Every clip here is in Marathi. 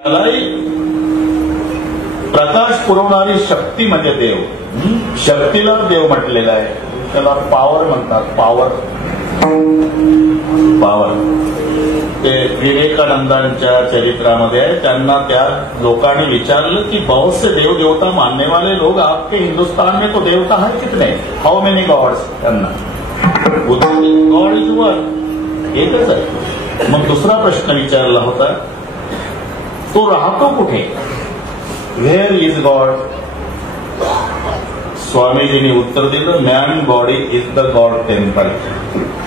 त्यालाही प्रकाश पुरवणारी शक्ती म्हणजे देव. शक्तीला देव म्हटलेला आहे. त्याला पॉवर म्हणतात. पॉवर पॉवर ते विवेकानंदांच्या चरित्रामध्ये आहे. त्यांना त्या लोकांनी विचारलं की बहुत से देव देवता मानने वाले लोग आपके हिंदुस्तान में तो देवता है कितने, हाउ मेनी गॉड्स. त्यांना गॉड इज वन, एकच आहे. मग दुसरा प्रश्न विचारला होता, तो राहतो कुठे, व्हेअर इज गॉड. स्वामीजींनी उत्तर दिलं, man body is the God temple.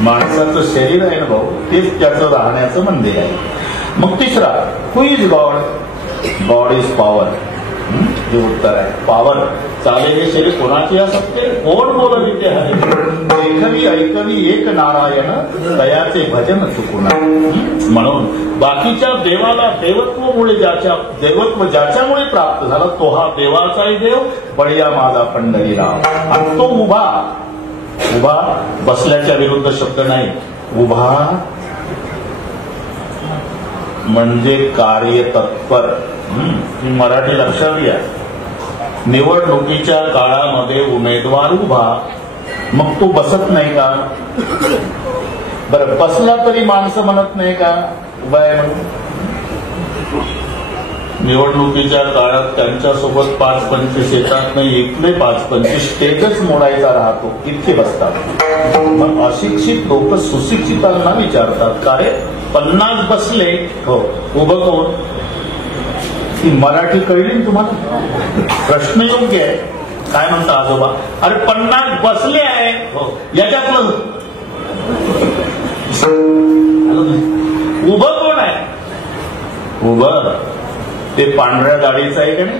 माणसाचं शरीर आहे ना भाऊ, तेच त्याचं राहण्याचं मंदिर आहे. मग तिसरा, who is God, God is power. हे उत्तर आहे. पॉवर चाले हे शरीर कोणाची असते, कोण बोलविते आहे. ऐकवी ऐकवी एक नारायण, दयाचे भजन चुकुना. म्हणून बाकीच्या देवाला देवत्वमुळे देवत्व ज्याच्यामुळे प्राप्त झालं तो हा देवाचाही देव, बळीया माझा पंढरीराव. आणि तो उभा बसल्याच्या विरुद्ध शब्द नाही. उभा म्हणजे कार्यतत्पर. मराठी लक्षात घ्या. निवडणुकीच्या काळामध्ये उमेदवार उभा, मग तो बसत नाही का. बरं, बसला तरी माणसं म्हणत नाही का उभा आहे म्हणून. निवडणुकीच्या काळात त्यांच्यासोबत 5-25 येतात नाही, इथले 5-25 स्टेजच मोडायचा राहतो, इतके बसतात. मग अशिक्षित लोक सुशिक्षितांना विचारतात, का रे 50 बसले, हो उभं कोण. ती मराठी कळली तुम्हाला. प्रश्न योग्य आहे. काय म्हणता आजोबा, अरे 50 बसले आहे, हो याच्यातलं उभं कोण आहे. उभं ते पांढऱ्या दाढीचं आहे का नाही,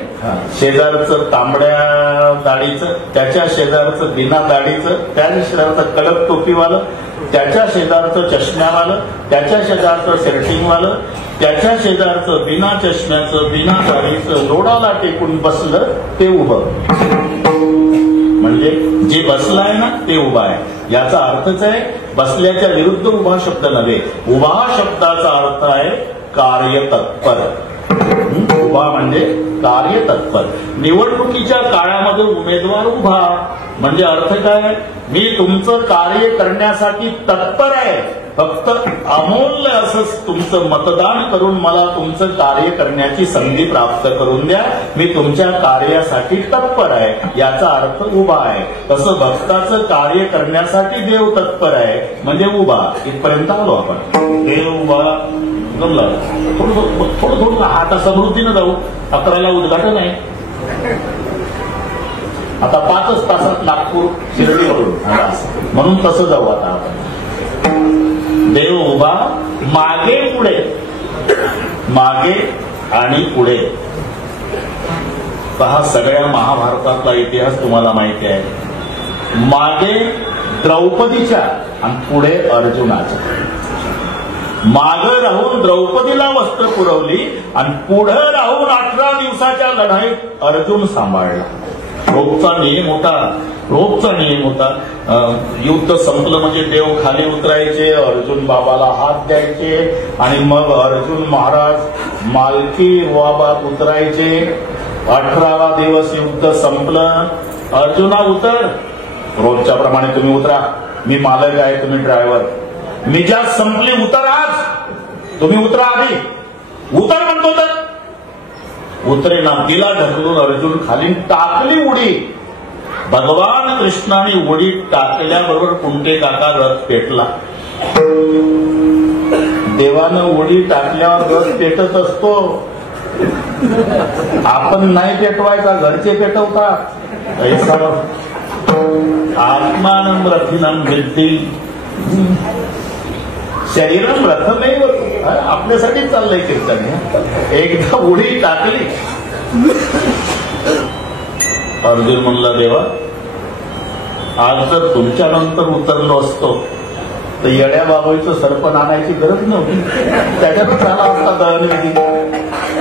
शेजारचं तांबड्या दाढीचं, त्याच्या शेजारचं बिना दाढीचं, त्याच्या शेजारचं कडक टोपीवालं, त्याच्या शेजारचं चष्म्यावालं, त्याच्या शेजारचं सेरटिंगवालं, त्याच्या शेजारचं बिना चष्म्याचं बिना दाढीचं लोडाला टेकून बसलं ते उभं. म्हणजे जे बसलं आहे ना ते उभा आहे. याचा अर्थच आहे बसल्याच्या विरुद्ध उभा शब्द नव्हे. उभा शब्दाचा अर्थ आहे कार्यतत्पर. उभा म्हणजे कार्यतत्पर. निवडणुकीच्या काळामध्ये उमेदवार उभा म्हणजे अर्थ काय, मी तुमचं कार्य करण्यासाठी तत्पर आहे, फक्त अमूल्य असं तुमचं मतदान करून मला तुमचं कार्य करण्याची संधी प्राप्त करून द्या, मी तुमच्या कार्यासाठी तत्पर आहे, याचा अर्थ उभा आहे. तसं भक्ताचं कार्य करण्यासाठी देव तत्पर आहे म्हणजे उभा. इथपर्यंत आलो आपण. देव उभा जमलं. थोडं आता समृद्धीनं जाऊ. 11ला उद्घाटन आहे. आता 5 तासात नागपूर शिर्डीवरून, म्हणून तसं जाऊ आता आपण. देव उभा, मागे पुढे, मागे आणि पुढे. पहा, सगळ्या महाभारतातला इतिहास तुम्हाला माहिती आहे. मागे द्रौपदीच्या आणि पुढे अर्जुनाच्या. मागं राहून द्रौपदीला वस्त्र पुरवली आणि पुढे राहून 18 दिवसाच्या लढाईत अर्जुन सांभाळला. रोजचा नियम होता. युद्ध संपलं म्हणजे देव खाली उतरायचे, अर्जुन बाबाला हात द्यायचे आणि मग अर्जुन महाराज मालकी बाबात उतरायचे. 18वा दिवस युद्ध संपलं. अर्जुना उतर. रोजच्या प्रमाणे तुम्ही उतरा, मी मालक आहे, तुम्ही ड्रायव्हर. मी ज्या संपली उतर, आज तुम्ही उतरा, आधी उतर म्हणतो तर उतरे ना. तिला ढकलून अर्जुन खाली टाकली उडी. भगवान कृष्णाने उडी टाकल्याबरोबर कुंटे काका रथ पेटला. देवानं उडी टाकल्यावर रथ पेटत असतो. आपण नाही पेटवायचा, घरचे पेटवतात. ऐसा आत्मानं रथिनं विद्धी शरीरम रथमेव. आपल्यासाठी चाललंय कीर्तन. एकदा उडी टाकली. अर्जुन म्हणला, देवा आज जर तुमच्यानंतर उतरलो असतो तर येड्या बाबळीचं सरपण आणायची गरज नव्हती, त्याच्यातच झाला असता दळणविधी.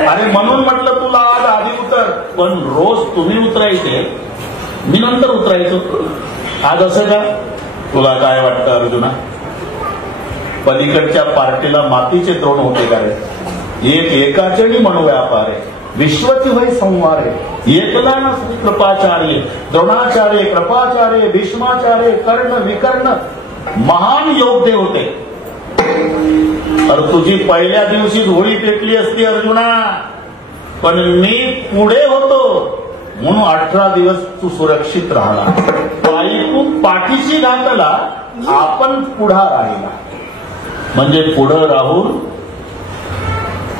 अरे म्हणून म्हटलं तुला आज आधी उतर, पण रोज तुम्ही उतरायचे, मी नंतर उतरायचो. आज असं का. तुला काय वाटतं अर्जुना, पलीकडच्या पार्टीला मातीचे द्रोण होते का रे. एक एकाचणी म्हणू व्यापारे, विश्वची वै संवारे, एकला न कृपाचार्य, द्रोणाचार्य, कृपाचार्य, भीष्माचार्य, कर्ण विकर्ण महान योद्धे होते. तर तुझी पहिल्या दिवशीच होळी पेटली असती अर्जुना, पण मी पुढे होतो म्हणून 18 दिवस तू सुरक्षित राहिला. तू पाठीशी घातला, आपण पुढा राहिला. म्हणजे पुढं राहून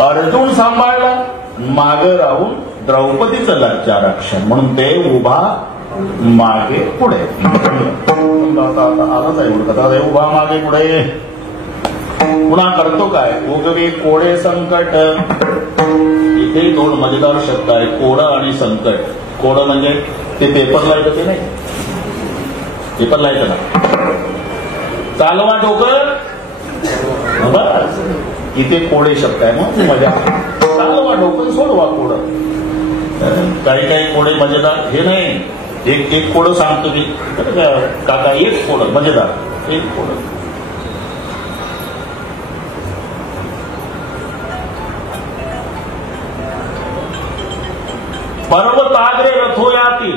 अर्जुन सांभाळला, मागे राहून द्रौपदीचं लज्जा रक्षण, म्हणून ते उभा मागे पुढे. आलंच आहे उडकता, उभा मागे पुढे. पुन्हा करतो काय, उगवी कोडे संकट. इथे दोन मजेदार शब्द आहे, कोडं आणि संकट. कोडं म्हणजे ते पेपरला येतं ते नाही, पेपरला येतं ना, चालवा डोकं. बस इथे कोडे शब्द आहे, मग मजा. चालवा डोकं, सोडवा कोडं. काही काही कोडे मजेदार, हे नाही. एक एक कोडं सांगतो मी काका, एक कोडं मजेदार, एक कोडं. पर्वताग्रे रथोयाती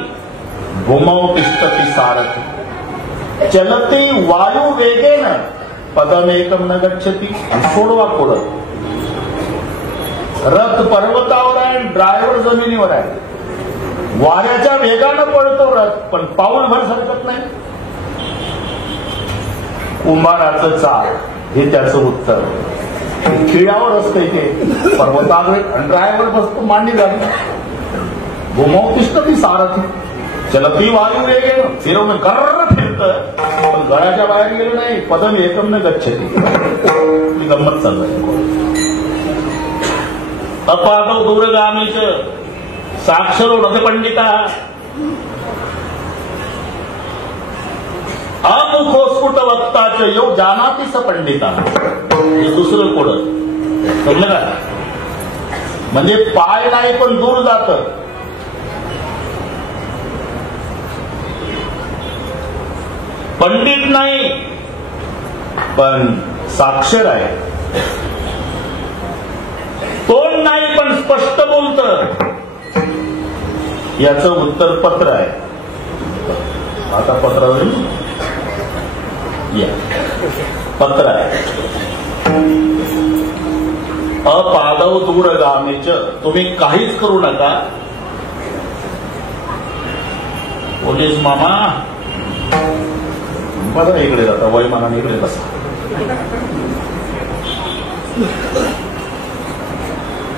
भूमौ तिष्ठति सारथी चलती वायू वेगेन पदमेकम न गच्छती. सोडवा कोडं. रथ पर्वतावर आहे, ड्रायव्हर जमिनीवर आहे. वाऱ्याच्या वेगानं पळतो रथ, पण पाऊलभर सरकत नाही. कुंभाराचं चाल हे त्याचं उत्तर. खिळ्यावर असतं इथे पर्वताग्रे, ड्रायव्हर बसतो मांडी जातो. भूमौ तिष्ठति सारथी चलती वायू वेगेन, फिरवून कर्र फिरतं, पण गळ्याच्या बाहेर गेलं नाही. पदम एकम न गच्छती. ही गंमत चाललंय. अपादौ दूरगामीच साक्षरो नथ पंडिता अमुखोस्फुट वक्ताच यो जानाती स पंडिता. हे दुसरं कोडं समजलं का? म्हणजे पाय नाही पण दूर जातं. पंडित नाही पण साक्षर आहे. तोंड नाही पण स्पष्ट बोलतं. याचं उत्तर पत्र आहे. आता पत्रावर या, पत्र आहे. अपादव दूरगामीच, तुम्ही काहीच करू नका. पोलीस मामा बघा इकडे जाता, वैमानाने इकडे बसा.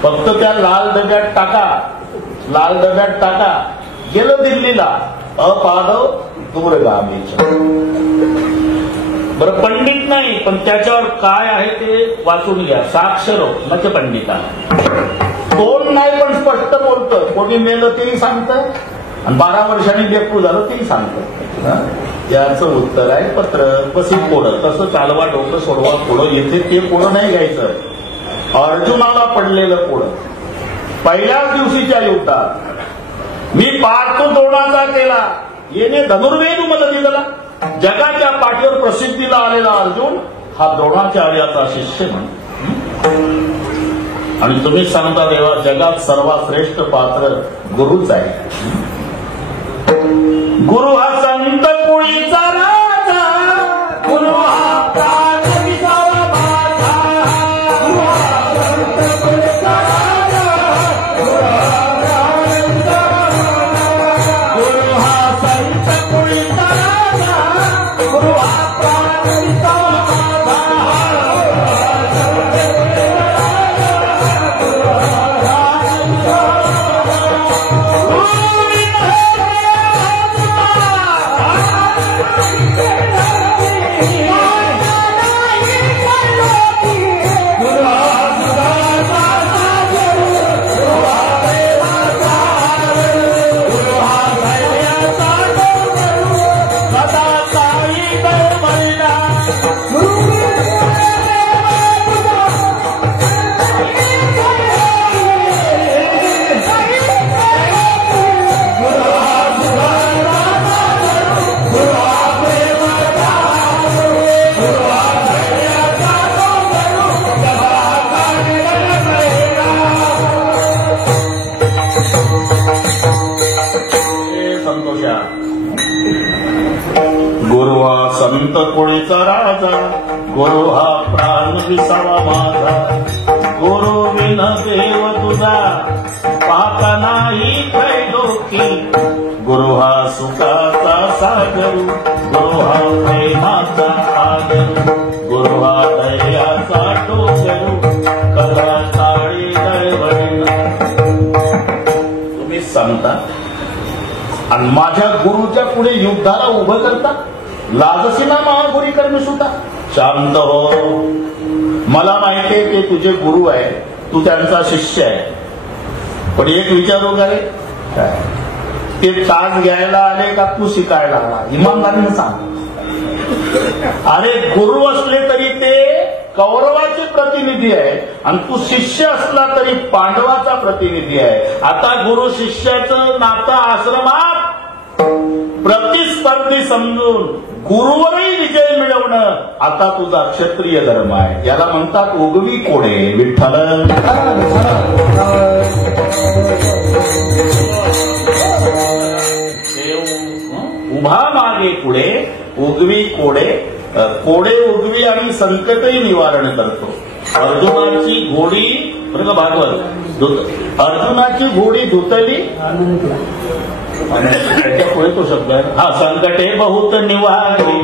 फक्त त्या लाल डब्यात टाका, लाल डब्यात टाका. गेलं दिल्लीला. अपादव दूरगामीच. बरं पंडित नाही पण त्याच्यावर काय आहे ते वाचून घ्या. साक्षरो नच पंडिता. तोंड नाही पण स्पष्ट बोलतं. कोणी मेलं तेही सांगतं आणि 12 वर्षांनी लेकरू झालं तेही सांगतं. याचं उत्तर आहे पत्र. बस कोडं. तसं चालवा डोकं, सोडवा कोडं. येथे ते कोडं नाही घ्यायचं. अर्जुनाला पडलेलं कोडं. पहिल्याच दिवशीच्या युद्धात मी पार तो द्रोणाचा केला, येणे धनुर्वेद मदतीला. जगाच्या पाठीवर प्रसिद्धीला आलेला अर्जुन हा द्रोणाचार्याचा शिष्य म्हण. आणि तुम्ही सांगता तेव्हा जगात सर्वात श्रेष्ठ पात्र गुरुच आहे. गुरु हा संत कुळीचा राजा, गुरु हा प्राण विसावा माझा. गुरु हा संत कुळीचा राजा, गुरु हा प्राण विसावा माझा. गुरु हा संत कुळीचा राजा, गुरु हा प्राण विसावा माझा. संत कोळीचा राजा, गुरु हा प्राण विसावा माझा, गुरु विन देव तुझा पाहता नाही त्रैलोकी, गुरु हा सुखाचा सागर, गुरु हा प्रेमाचा आगर, गुरु हा दयाचा डोंगर, कला काळी दळवळण. तुम्ही सांगता आणि माझ्या गुरुच्या पुढे युद्धाला उभं करता, लाजसी ना महागुरी कर्मी सुद्धा. शांत हो, मला माहितीये ते तुझे गुरु आहे, तू त्यांचा शिष्य आहे, पण एक विचारू का रे, ते ताज घ्यायला आले का तू शिकायला आला? इमानदारीने सांग. अरे गुरु असले तरी ते कौरवाचे प्रतिनिधी आहे आणि तू शिष्य असला तरी पांडवाचा प्रतिनिधी आहे. आता गुरु शिष्याचं नातं आश्रमात प्रतिस्पर्धी समजून गुरुवरही विजय मिळवणं आता तुझा क्षत्रिय धर्म आहे. याला म्हणतात उगवी कोडे. विठ्ठल उभा मागे पुढे, उगवी कोडे, कोडे उगवी आणि संकटही निवारण करतो. अर्जुनाची घोडी बरं का भागवत, अर्जुनाची घोडी धुतली त्याच्या पुढे तो शब्द आहे हा, संकटे बहुत निवारली,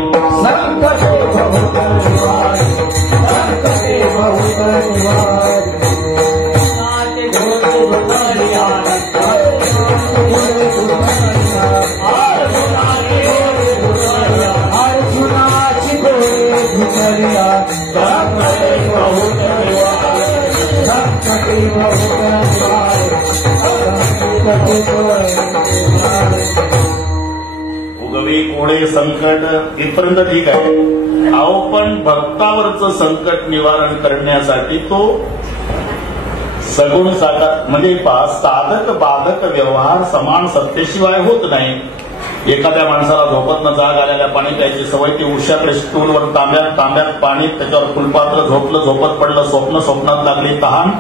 उगवी कोडे संकट इथपर्यंत ठीक आहे. अहो पण भक्तावरचं संकट निवारण करण्यासाठी तो सगुण साकार म्हणजे साधक बाधक व्यवहार समान सत्तेशिवाय होत नाही. एखाद्या माणसाला झोपतनं जाग आलेल्या पाणी प्यायची सवय, ती उशाकडे स्टूलवर तांब्यात पाणी, त्याच्यावर फुलपात्र, झोपलं झोपत पडलं, स्वप्नात लागली तहान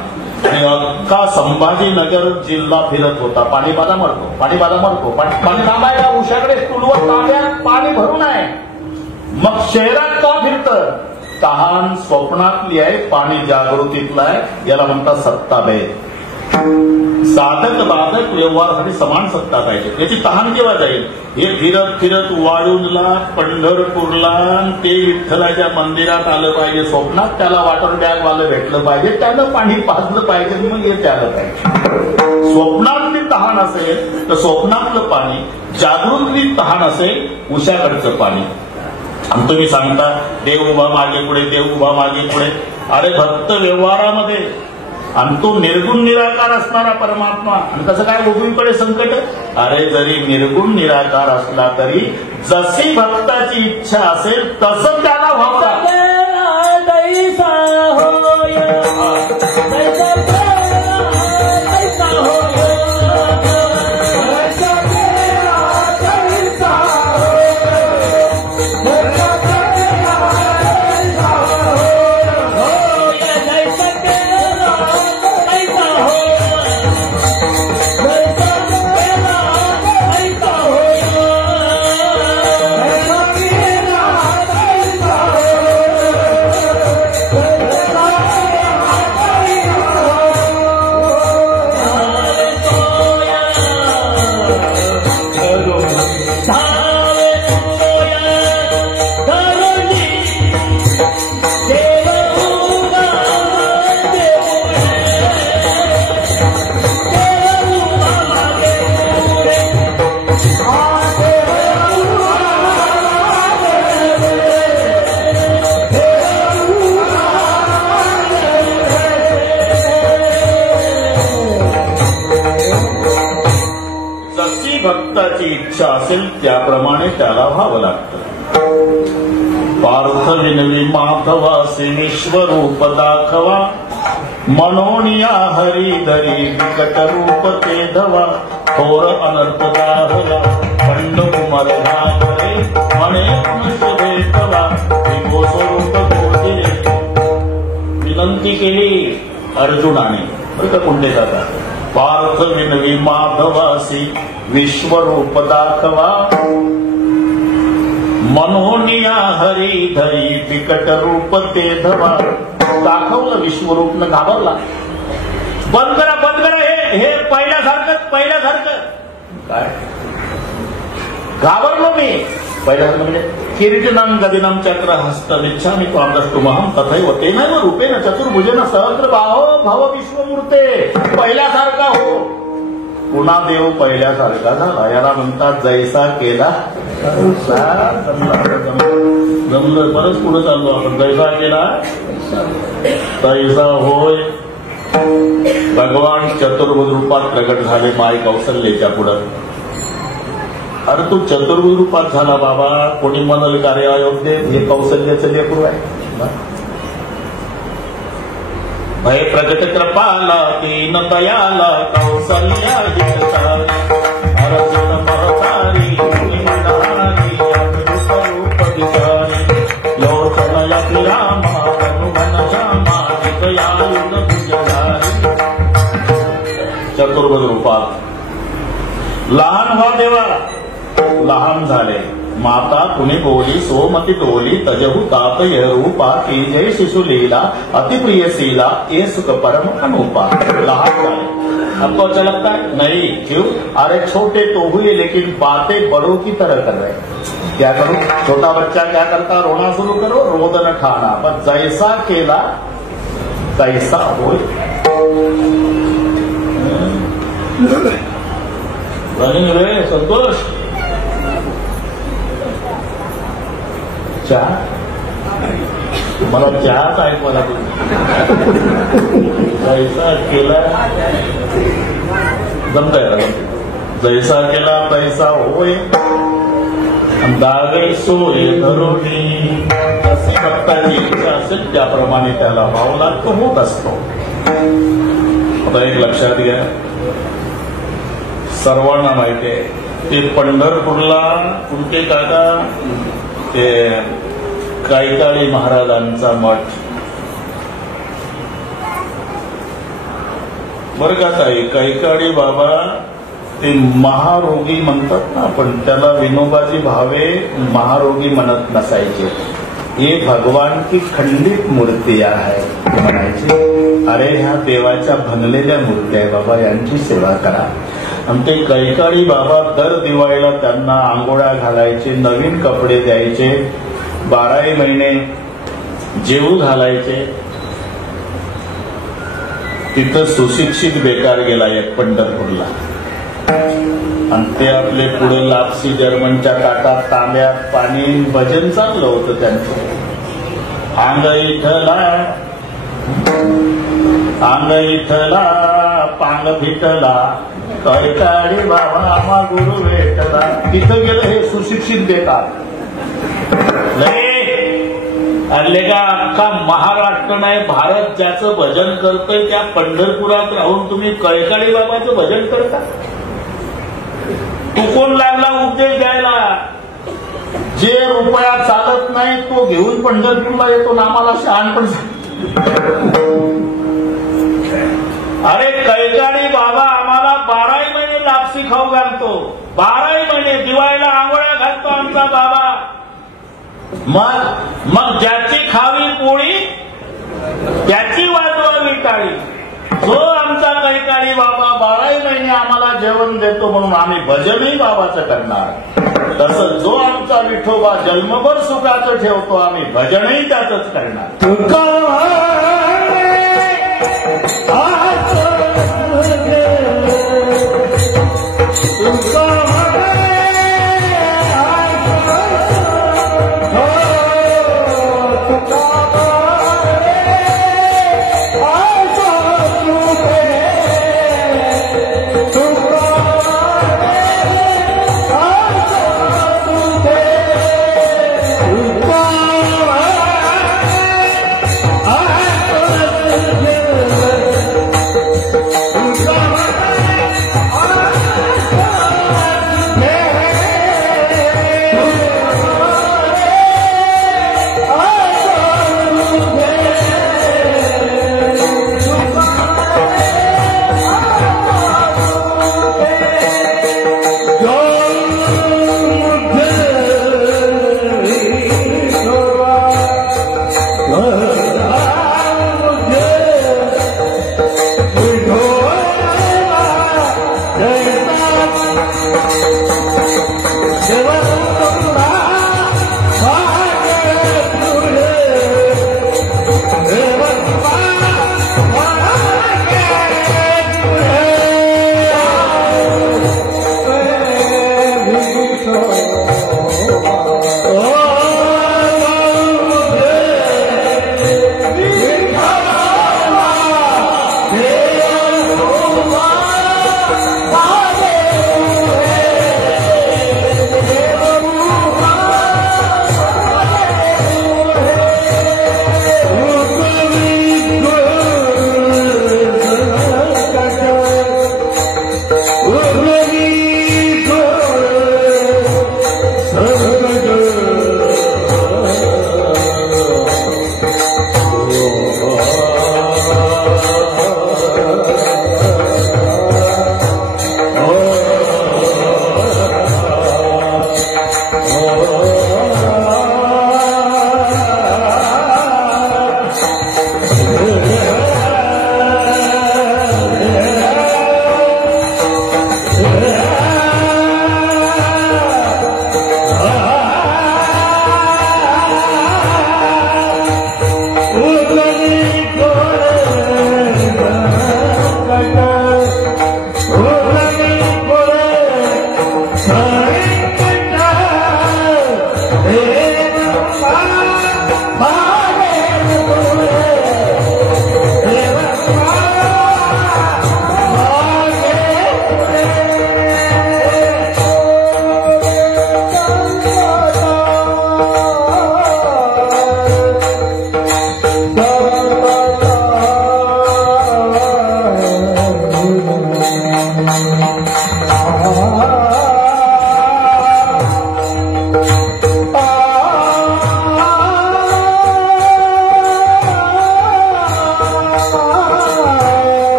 आणि अख्खा संभाजीनगर जिल्हा फिरत होता. पाणी बाधा मरतो पाणी थांबायला उशाकडे स्टूलवर तांब्यात पाणी भरून आहे. मग शहरात का फिरतं? तहान स्वप्नातली आहे, पाणी जागृतीतलं आहे. याला म्हणतात सत्ताभेद. साधक बाधक व्यवहारासाठी समान सत्ता पाहिजे. याची तहान केव्हा जाईल? हे फिरत फिरत वाळूंजला, पंढरपूरला, ते विठ्ठलाच्या मंदिरात आलं पाहिजे. स्वप्नात त्याला वॉटर बॅग वालं भेटलं पाहिजे, त्यानं पाणी पाजलं पाहिजे, मग हे त्याला पाहिजे. स्वप्नातली तहान असेल तर स्वप्नातलं पाणी, जागृतीतली तहान असेल उशाकडचं पाणी. आणि तुम्ही सांगता देव उभा मागे पुढे, देव उभा मागे पुढे. अरे भक्त व्यवहारामध्ये आणि तो निर्गुण निराकार असणारा परमात्मा, आणि कसं काय उजवीकडे संकट? अरे जरी निर्गुण निराकार असला तरी जशी भक्ताची इच्छा असेल तसं त्याला व्हावं. भक्ताची इच्छा असेल त्याप्रमाणे त्याला व्हावं लागतं. पार्थ विनवी माधवासी विश्वरूप दाखवा, मनोनिया हरिधरी विकट रूप ते धवा, थोर अनर्थ दाहला खंड मरला करे, म्हणे भेटवा विभो स्वरूप गोदिरे. विनंती केली अर्जुनाने बरं का कुंडेदादा, पार्थ विनवी माधवासी विश्वरूप दाखवा, मनोनिया हरी धरी बिकट रूप ते धवा. दाखवलं विश्वरूप न घाबरला. बंद करा हे पहिल्यासारखं काय घाबरलो मी. पहिल्यासारखं म्हणजे किरीटनं गदिनं चक्र हस्त विच्छामि त्वां द्रष्टुमहं तथैव तेन रूपेण चतुर्भुजेन सहस्र बाहो भव विश्वमूर्ते. पहिल्यासारखा हो. पुन्हा देव पहिल्यासारखा झाला. याला म्हणतात जैसा केला जमलं. बरंच पुढे चाललो आपण. जैसा केला तैसा होय. भगवान चतुर्भुज रूपात प्रगट झाले माय कौशल्याच्या पुढं. अरे तू चतुर्भुज रूपात झाला बाबा. कोणी म्हणल कार्य अयोध्ये हे कौशल्याचं लेकरू आहे. भय प्रगट कृपाला दीन दयाला कौशल्या अर्जुन महतारी लोचनया रामा हनुमन श्यामा दयालुन भुजधारी. चतुर्भुज रूपात लहान व्हा देवा. लहान झाले. माता कुणी बोली सोमती डोली तजहु तात रूपा की जय शिशुलीला अतिप्रियशीला ये सुख परम अनुपा. लहान झाले. अब तो अच्छा लगता है नहीं. क्यों? अरे छोटे तो हुए लेकिन बातें बड़ों की तरह कर रहे. क्या करूं? छोटा बच्चा क्या करता? रोना शुरू करो. रोदन खाना. बस जैसा केला तैसा हो. रे संतोष चहा मला चहाच ऐकवायला जैसा केला जमतंय. जैसा केला तैसा होय. दावे सोय धरुणी. अशी भक्ताची इच्छा असेल त्याप्रमाणे त्याला भावला तो होत असतो. आता एक लक्षात घ्या. सर्वांना माहिती आहे ते पंढरपूरला कुंटे काका ते कैकाडी महाराजांचा मठ. बरं का ताई. कैकाडी बाबा ते महारोगी म्हणतात ना. पण त्याला विनोबाजी भावे महारोगी म्हणत नसायचे. ये भगवान की खंडित मूर्ती आहे म्हणायची. अरे ह्या देवाच्या भंगलेल्या मूर्त्या आहे बाबा. यांची सेवा करा. आणि ते कैकाडी बाबा दर दिवाळीला त्यांना आंघोळ्या घालायचे. नवीन कपडे द्यायचे. 12 महिने जेवू घालायचे. तिथं सुशिक्षित बेकार गेला एक पंढरपूरला. आणि ते आपले पुढे लापसी जर्मनच्या ताटात तांब्यात पाणी भजन चाललं होतं त्यांचं. अंग इथला पांग भिटला कैकाडी बाबा आम्हा गुरु भेटला. तिथं गेलं हे सुशिक्षित बेकार. अरे का अख्खा महाराष्ट्र नाही भारत ज्याचं भजन करतोय त्या पंढरपुरात राहून तुम्ही कैकाडी बाबाचं भजन करता. तू कोण लागला उपदेश द्यायला? जे रुपया चालत नाही तो घेऊन पंढरपूरला येतो ना आम्हाला शहाणपण. अरे कैकाडी बाबा आम्हाला 12 महिने लापसी खाऊ घालतो. 12 महिने दिवाळीला आंघोळ्या घालतो आमचा बाबा. मग ज्याची खावी पोळी त्याची वाजवावी टाळी. जो आमचा कैकाडी बाबा 12 महिने आम्हाला जेवण देतो म्हणून आम्ही भजनही बाबाचं करणार. तसं जो आमचा विठोबा जन्मभर सुखाचं ठेवतो आम्ही भजनही त्याचंच करणार.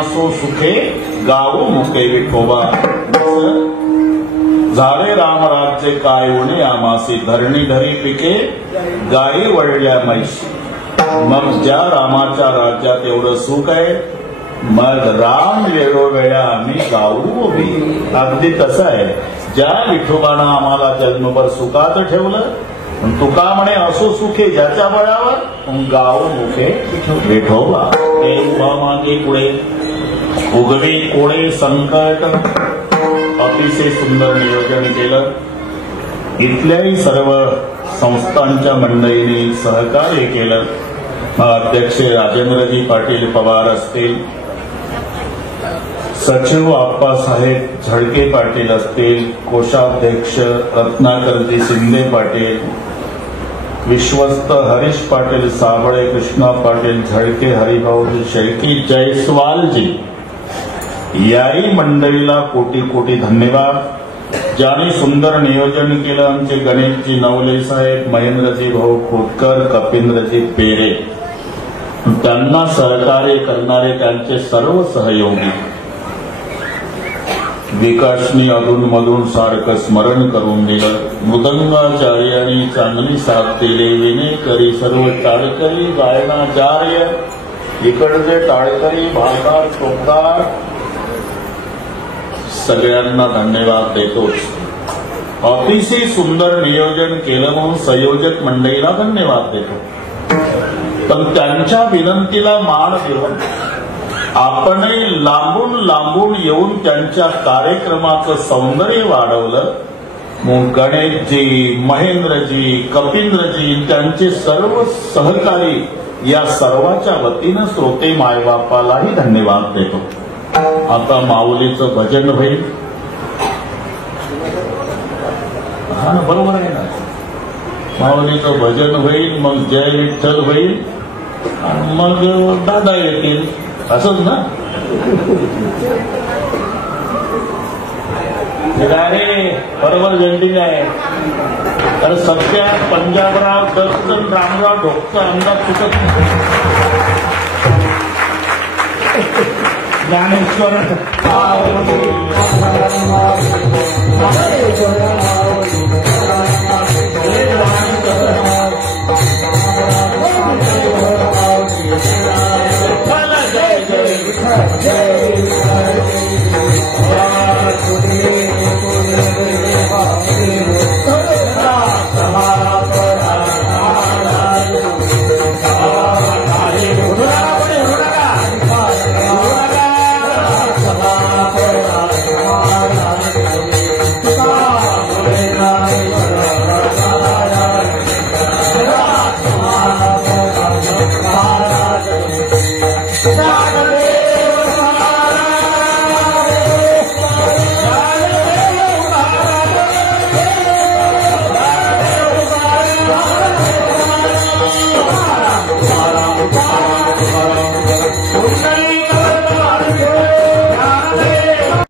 असो सुखे गावो मुके विठोबा. झाले रामराज्य काय उणे आमासी धरणी धरी पिके गायी वळल्या मैशी. मग ज्या रामाच्या राज्यात एवढं सुख आहे मग राम वेळोवेळा आम्ही गाऊ उभी. अगदी तसं आहे. ज्या विठोबानं आम्हाला जन्मभर सुखात ठेवलं तुका म्हणे असो सुखे ज्याच्या बळावर गाव मुखे विठोबा. ते उभा मागे पुढे उगवे कोळे संकट. अतिशय सुंदर नियोजन केलं. इथल्याही सर्व संस्थांच्या मंडळींनी सहकार्य केलं. अध्यक्ष राजेंद्रजी पाटील पवार असतील, सचिव आप्पासाहेब झळके पाटील असतील, कोषाध्यक्ष रत्नाकरजी शिंदे पाटील, विश्वस्त हरीश पाटील साबळे, कृष्णा पाटील झळके, हरिभाऊजी शेळकी, जयस्वालजी, याही मंडळीला कोटी कोटी धन्यवाद. ज्यांनी सुंदर नियोजन केलं आमचे गणेशजी नवले साहेब, महेंद्रजी भाऊ खोटकर, कपिंद्रजी पेरे, त्यांना सहकार्य करणारे त्यांचे सर्व सहयोगी. विकासनी अधूनमधून सारखं स्मरण करून दिलं. मृदंगाचार्यांनी चांगली साथ दिली. विनेकरी सर्व टाळकरी गायनाचार्य, इकडचे टाळकरी भागार टोकदार, सगळ्यांना धन्यवाद देतोच. अतिशय सुंदर नियोजन केलं म्हणून संयोजक मंडळीला धन्यवाद देतो. पण त्यांच्या विनंतीला मान देऊन आपणही लांबून लांबून येऊन त्यांच्या कार्यक्रमाचं सौंदर्य वाढवलं. मग गणेशजी, महेंद्रजी, कपिंद्रजी, त्यांचे सर्व सहकारी या सर्वांच्या वतीनं श्रोते मायबापालाही धन्यवाद देतो. आता माऊलीचं भजन होईल. हा ना, बरोबर आहे ना. माऊलीचं भजन होईल, मग जय विठ्ठल होईल, आणि मग दादा येतील. असंच ना. रे बरोबर वेल्डिंग आहे. तर सध्या पंजाबराव दर्शन रामराव ढोकचा अंदाज चुकत नाही. ज्ञानेश्वर